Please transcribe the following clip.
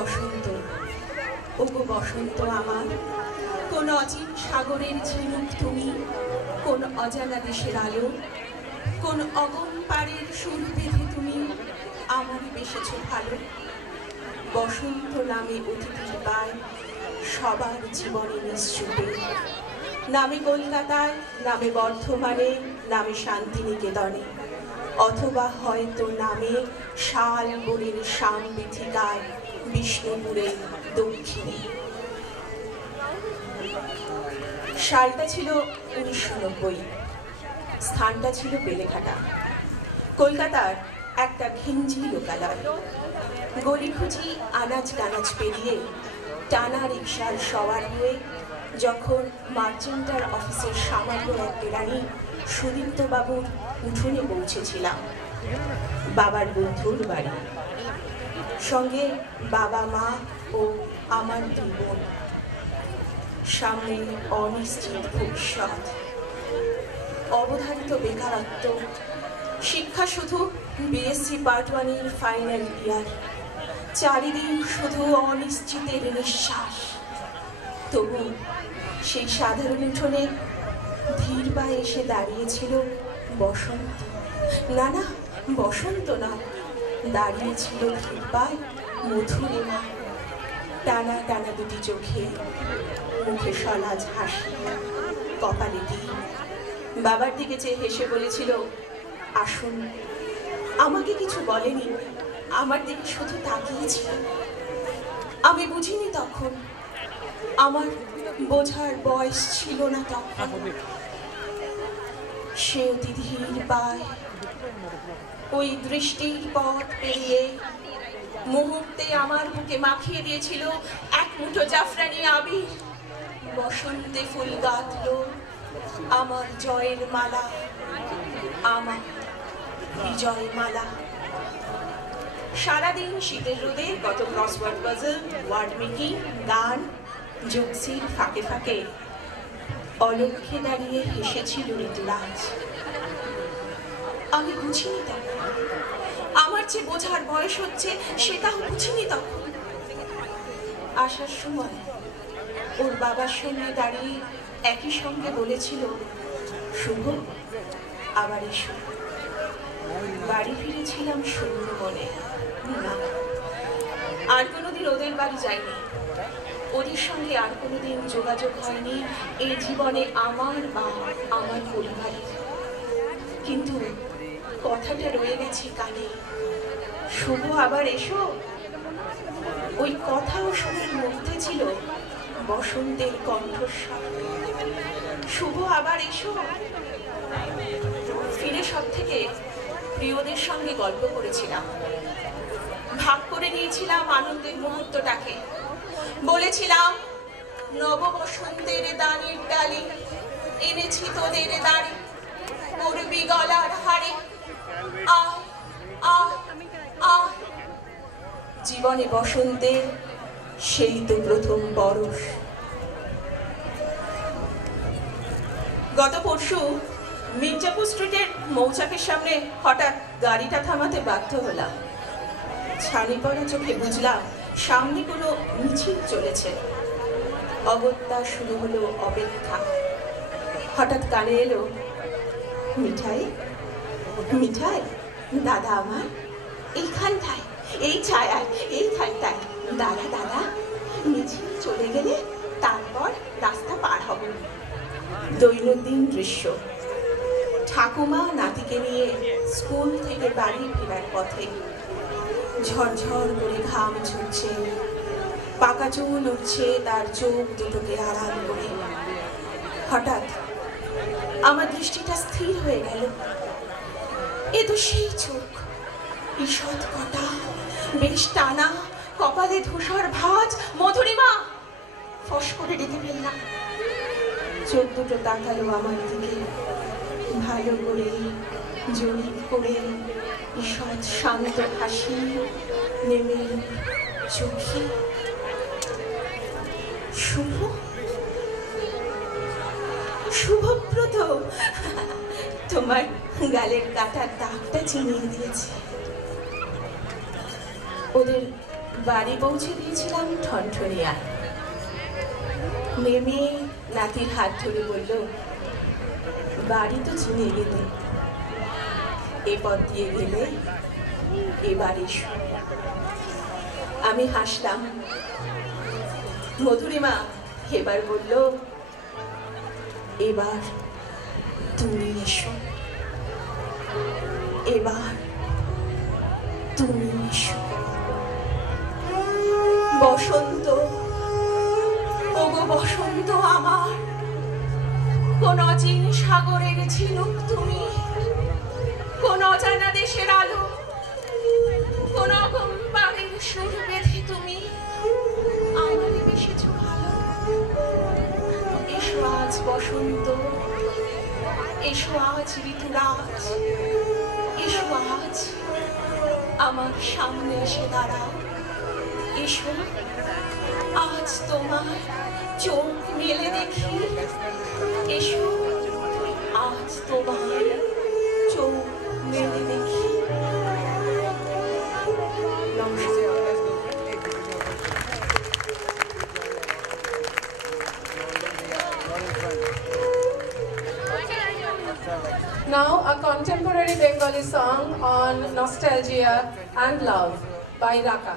বসন্ত, ওগো বসন্ত আমার, কোন অচিন সাগরের ঝিনুক তুমি, কোন অজানা দেশের আলো, কোন অগণ পাড়ের সুর বেঁধে তুমি আমার বেসেছ ভালো। বসন্ত নামে অতিথির পায় সবার জীবনে নিশ্চুপে, নামে কলকাতায়, নামে বর্ধমানে, নামে শান্তিনিকেতনে, অথবা হয়তো নামে শাল বনের সামবিথিকায় বিষ্ণুপুরের দক্ষিণে। সালটা ছিল 1990, স্থানটা ছিল বেলেঘাটা, কলকাতার একটা ঘিঞ্জি লোকালয়। গলিখুঁজি আনাজ কানাজ পেরিয়ে টানা রিকশার সওয়ার হয়ে যখন মার্চেন্টার অফিসের সামান্য এক কেরানি সুদীপ্তবাবুর উঠোনে পৌঁছেছিলাম, বাবার বন্ধুর বাড়ি, সঙ্গে বাবা মা ও আমার দুই বোন, সামনে অনিশ্চিত ভবিষ্যৎ, অবধারিত বেকারত্ব, শিক্ষা শুধু বিএসসি পার্ট 1-এর ফাইনাল ইয়ার, চারিদিন শুধু অনিশ্চিতের নিঃশ্বাস। তবু সেই সাধারণ উঠোনে ধীর পায়ে এসে দাঁড়িয়েছিল বসন্ত। না না, বসন্ত না, দাঁড়িয়েছিল ধীর পায়ে মধুরিমা, টানা টানা দুটি চোখে, মুখে সলাজ হাসি, কপালে টিপ। বাবার দিকে চেয়ে হেসে বলেছিল, আসুন। আমাকে কিছু বলেনি, আমার দিকে শুধু তাকিয়েছিল। আমি বুঝিনি তখন, আমার বোঝার বয়স ছিল না তখন। সে অতি ধীর পায় ওই দৃষ্টির পথ পেরিয়ে মুহূর্তে আমার বুকে মাখিয়ে দিয়েছিল এক মুঠো জাফরানি আবির। বসন্তে ফুল গাঁথল আমার জয়ের মালা, আমার বিজয় মালা। সারাদিন শীতের রোদে কত ক্রসওয়ার্ড পাজল, ওয়ার্ড মেকিং, গান, জোকসির ফাঁকে ফাঁকে অলক্ষ্যে দাঁড়িয়ে হেসেছিল ঋতুরাজ। আমি বুঝিনি তখন, আমার যে বোঝার বয়স হচ্ছে সেটাও বুঝিনি তখন। আসার সময় ওর বাবার সঙ্গে দাঁড়িয়ে একই সঙ্গে বলেছিল, শুভ আবার এসো। বাড়ি ফিরেছিলাম শূন্য মনে। না, আর কোনোদিন ওদের বাড়ি যাইনি, ওদের সঙ্গে আর কোনোদিন যোগাযোগ হয়নি এই জীবনে আমার বা আমার পরিবারের। কিন্তু কথাটা রয়ে গেছে কানে, শুভ আবার এসো। ওই কথা ও সুরের মধ্যে ছিল বসন্তের কণ্ঠস্বর, শুভ আবার এসো। ফিরে সব থেকে প্রিয়দের সঙ্গে গল্প করেছিলাম, ভাগ করে নিয়েছিলাম আনন্দের মুহূর্তটাকে। বলেছিলাম, নব বসন্তের দানের ডালি এনেছি তোদের দাঁড়ে, পড়বি গলার হাড়ে, আহ আহ আহ। জীবনে বসন্তের সেই তো প্রথম বরষ। গত পরশু মির্জাপুর স্ট্রিটের মৌচাকের সামনে হঠাৎ গাড়িটা থামাতে বাধ্য হলাম। ছানি পড়া চোখে বুঝলাম সামনে কোনো মিছিল চলেছে। অগত্যা শুরু হলো অপেক্ষা। হঠাৎ কানে এলো, মিঠাই মিঠাই, দাদা আমার এইখানটায়, এই ছায়ায়, এইখানটায় দাদা দাদা, মিছিল চলে গেলে তারপর রাস্তা পার হব। দৈনন্দিন দৃশ্য, ঠাকুমা নাতিকে নিয়ে স্কুল থেকে বাড়ি ফেরার পথে, ঝরঝর করে ঘাম ঝরছে, পাকা চুল উঠছে তার চোখ দুটোকে আড়াল করে। হঠাৎ আমার দৃষ্টিটা স্থির হয়ে গেল। এ তো সেই চোখ, ঈষৎ কটা, বেশ টানা, কপালে ধূসর ভাঁজ। মধুরিমা! ফস করে ডেকে ফেললাম। চোখ দুটো তাকালো আমার দিকে, ভালো করে জড়িত করে, ঈষৎ শান্ত হাসি নেমে চোখে। শুভ, শুভব্রত, তোমার গালের কাটার দাগটা চিনিয়ে দিয়েছে। ওদের বাড়ি পৌঁছে দিয়েছিলাম ঠনঠনিয়ায়। নেমে নাতির হাত ধরে বলল, বাড়ি তো চিনে গেলে, এ পথ দিয়ে গেলে এবার এসো। আমি হাসলাম। মধুরিমা এবার বলল, এবার তুমি এসো, এবার তুমি এসো। বসন্ত, ওগো বসন্ত আমার, কোন অচিন সাগরের ঝিনুক তুমি, কোন অজানা দেশের আলো, কোন অগম পাড়ের সুর বেঁধে তুমি আমারে বেশেছ ভালো। এসো আজ বসন্ত, এসো আজ ঋতুরাজ, এসো আজ আমার সামনে এসে দাঁড়াও। এসো আজ তোমার চোখ মেলে দেখি, এসো আজ তোমার চোখ মেলে দেখি। Now a contemporary Bengali song on nostalgia and love by Raka.